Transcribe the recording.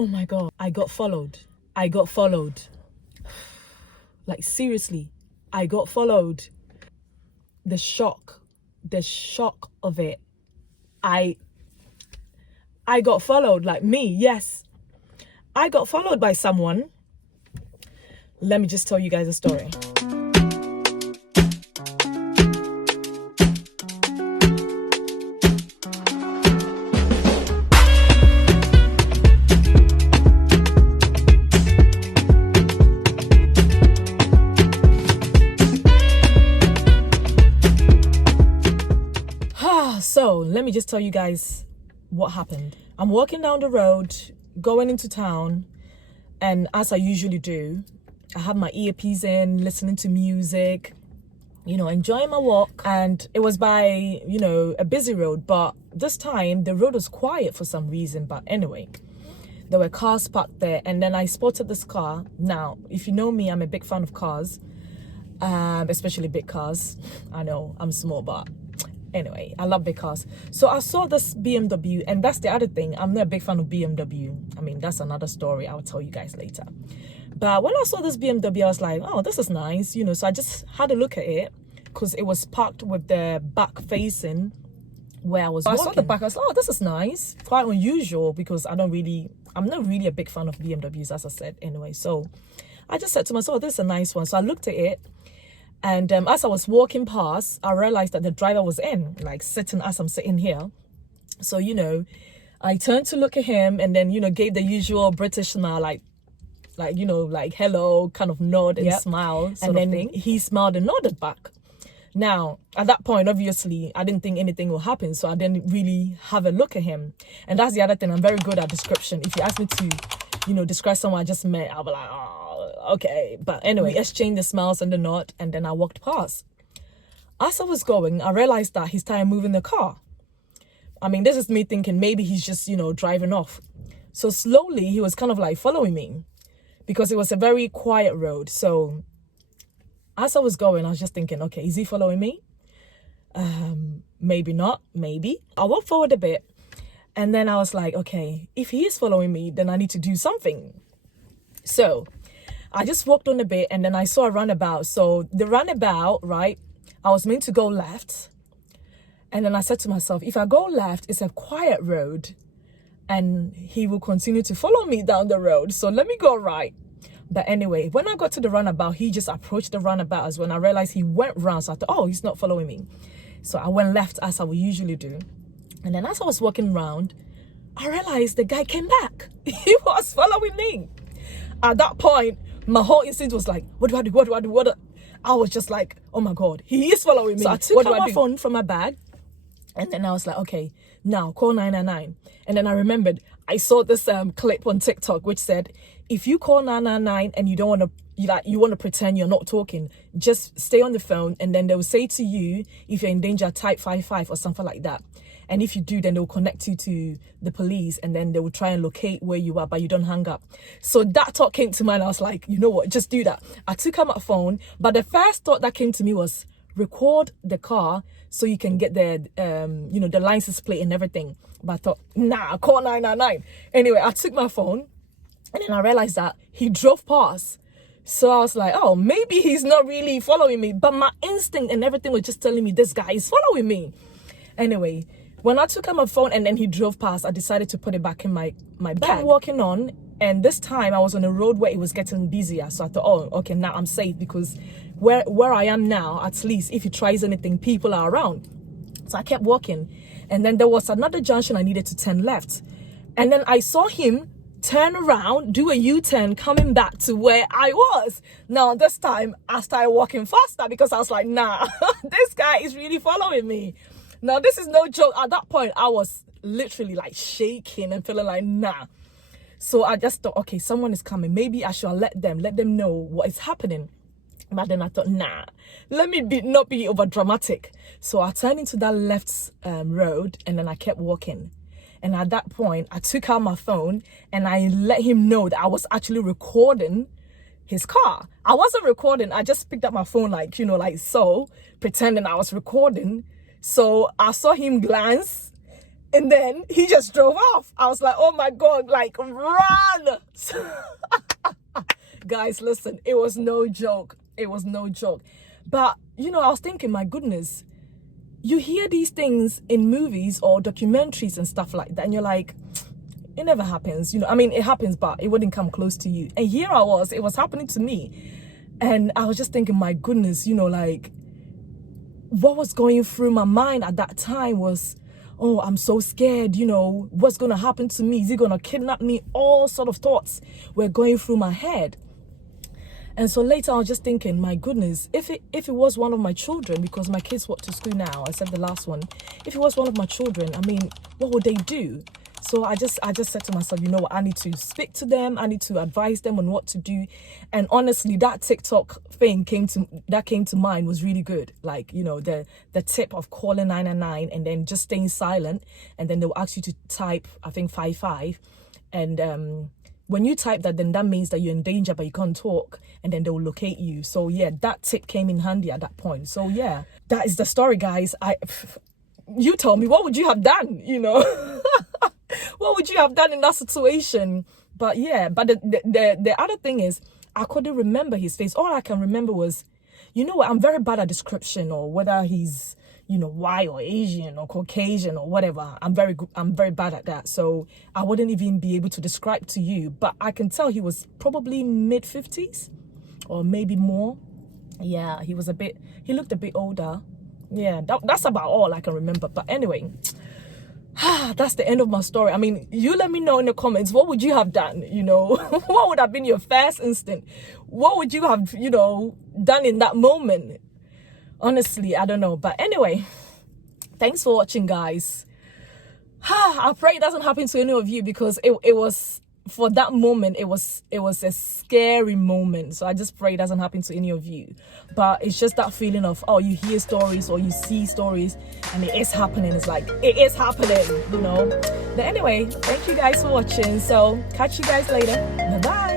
Oh my God, I got followed. Like seriously, I got followed. The shock of it. I got followed, like me, yes. I got followed by someone. Let me just tell you guys a story. So let me just tell you guys what happened. I'm walking down the road, going into town, and as I usually do, I have my earpiece in, listening to music, enjoying my walk. And it was by, a busy road, but this time the road was quiet for some reason. But anyway, there were cars parked there, and then I spotted this car. Now, if you know me, I'm a big fan of cars, especially big cars. I know I'm small, but anyway, I love big cars. So I saw this BMW, and that's the other thing. I'm not a big fan of BMW. I mean, that's another story I'll tell you guys later. But when I saw this BMW, I was like, oh, this is nice, So I just had a look at it because it was parked with the back facing where I was walking. I saw the back, I was like, oh, this is nice. Quite unusual because I'm not really a big fan of BMWs, as I said anyway. So I just said to myself, oh, this is a nice one. So I looked at it. And as I was walking past, I realized that the driver was in, like sitting as I'm sitting here. So, I turned to look at him and then, gave the usual British smile, like hello, kind of nod and smile sort of thing. He smiled and nodded back. Now, at that point, obviously, I didn't think anything will happen. So I didn't really have a look at him. And that's the other thing. I'm very good at description. If you ask me to, describe someone I just met, I'll be like, okay. But anyway, exchanged the smiles and the nod, and then I walked past. As I was going, I realized that he started moving the car. I mean, this is me thinking maybe he's just, driving off. So slowly, he was kind of like following me because it was a very quiet road. So as I was going, I was just thinking, okay, is he following me? Maybe not, maybe. I walked forward a bit, and then I was like, okay, if he is following me, then I need to do something. So I just walked on a bit, and then I saw a roundabout. So the roundabout, right, I was meant to go left. And then I said to myself, if I go left, it's a quiet road and he will continue to follow me down the road. So let me go right. But anyway, when I got to the roundabout, he just approached the roundabout as when I realized he went round. So I thought, oh, he's not following me. So I went left as I would usually do. And then as I was walking around, I realized the guy came back. He was following me. At that point, my whole instinct was like, what do I do? What do I do? I was just like, oh my God, he is following me. So I took out my phone from my bag. And then I was like, okay, now call 999. And then I remembered, I saw this clip on TikTok, which said, if you call 999 and you don't want to, you want to pretend you're not talking, just stay on the phone. And then they will say to you, if you're in danger, type 55 or something like that. And if you do, then they'll connect you to the police and then they will try and locate where you are, but you don't hang up. So that thought came to mind. I was like, you know what, just do that. I took out my phone, but the first thought that came to me was record the car so you can get the, the license plate and everything. But I thought, nah, call 999. Anyway, I took my phone and then I realized that he drove past. So I was like, oh, maybe he's not really following me. But my instinct and everything was just telling me this guy is following me. Anyway, when I took out my phone and then he drove past, I decided to put it back in my bag. Kept walking on, and this time I was on a road where it was getting busier. So I thought, oh, okay, now I'm safe because where I am now, at least if he tries anything, people are around. So I kept walking. And then there was another junction I needed to turn left. And then I saw him turn around, do a U-turn, coming back to where I was. Now, this time I started walking faster because I was like, nah, this guy is really following me. Now, this is no joke. At that point, I was literally like shaking and feeling like, nah. So I just thought, okay, someone is coming. Maybe I should let them know what is happening. But then I thought, nah, let me not be over dramatic. So I turned into that left road and then I kept walking. And at that point, I took out my phone and I let him know that I was actually recording his car. I wasn't recording. I just picked up my phone like so, pretending I was recording. So I saw him glance And then he just drove off. I was like, oh my God, like, run. Guys, listen, it was no joke. It was no joke. But, you know, I was thinking, my goodness, you hear these things in movies or documentaries and stuff like that, and you're like, it never happens. You know, I mean, it happens, but it wouldn't come close to you. And here I was, it was happening to me. And I was just thinking, my goodness, you know, like, what was going through my mind at that time was, oh, I'm so scared, you know, what's going to happen to me? Is he going to kidnap me? All sort of thoughts were going through my head. And so later I was just thinking, my goodness, if it was one of my children, because my kids walk to school now, I said the last one, if it was one of my children, I mean, what would they do? So I just said to myself, you know what, I need to speak to them. I need to advise them on what to do. And honestly, that TikTok thing came to mind was really good. Like, you know, the tip of calling 999 and then just staying silent. And then they'll ask you to type, I think, 55. And when you type that, then that means that you're in danger, but you can't talk, and then they'll locate you. So yeah, that tip came in handy at that point. So yeah, that is the story, guys. You tell me, what would you have done? You know, what would you have done in that situation? But yeah, but the other thing is, I couldn't remember his face. All I can remember was, you know what, I'm very bad at description, or whether he's, you know, white or Asian or Caucasian or whatever. I'm very bad at that. So I wouldn't even be able to describe to you, but I can tell he was probably mid-50s or maybe more. Yeah, he looked a bit older. Yeah, that's about all I can remember. But anyway, that's the end of my story. I mean, you let me know in the comments, what would you have done? You know, what would have been your first instinct? What would you have, you know, done in that moment? Honestly, I don't know. But anyway, thanks for watching, guys. I pray it doesn't happen to any of you, because it was, for that moment, it was a scary moment. So I just pray it doesn't happen to any of you. But it's just that feeling of, oh, you hear stories or you see stories and it is happening. It's like, it is happening, you know. But anyway, thank you guys for watching. So catch you guys later. Bye-bye.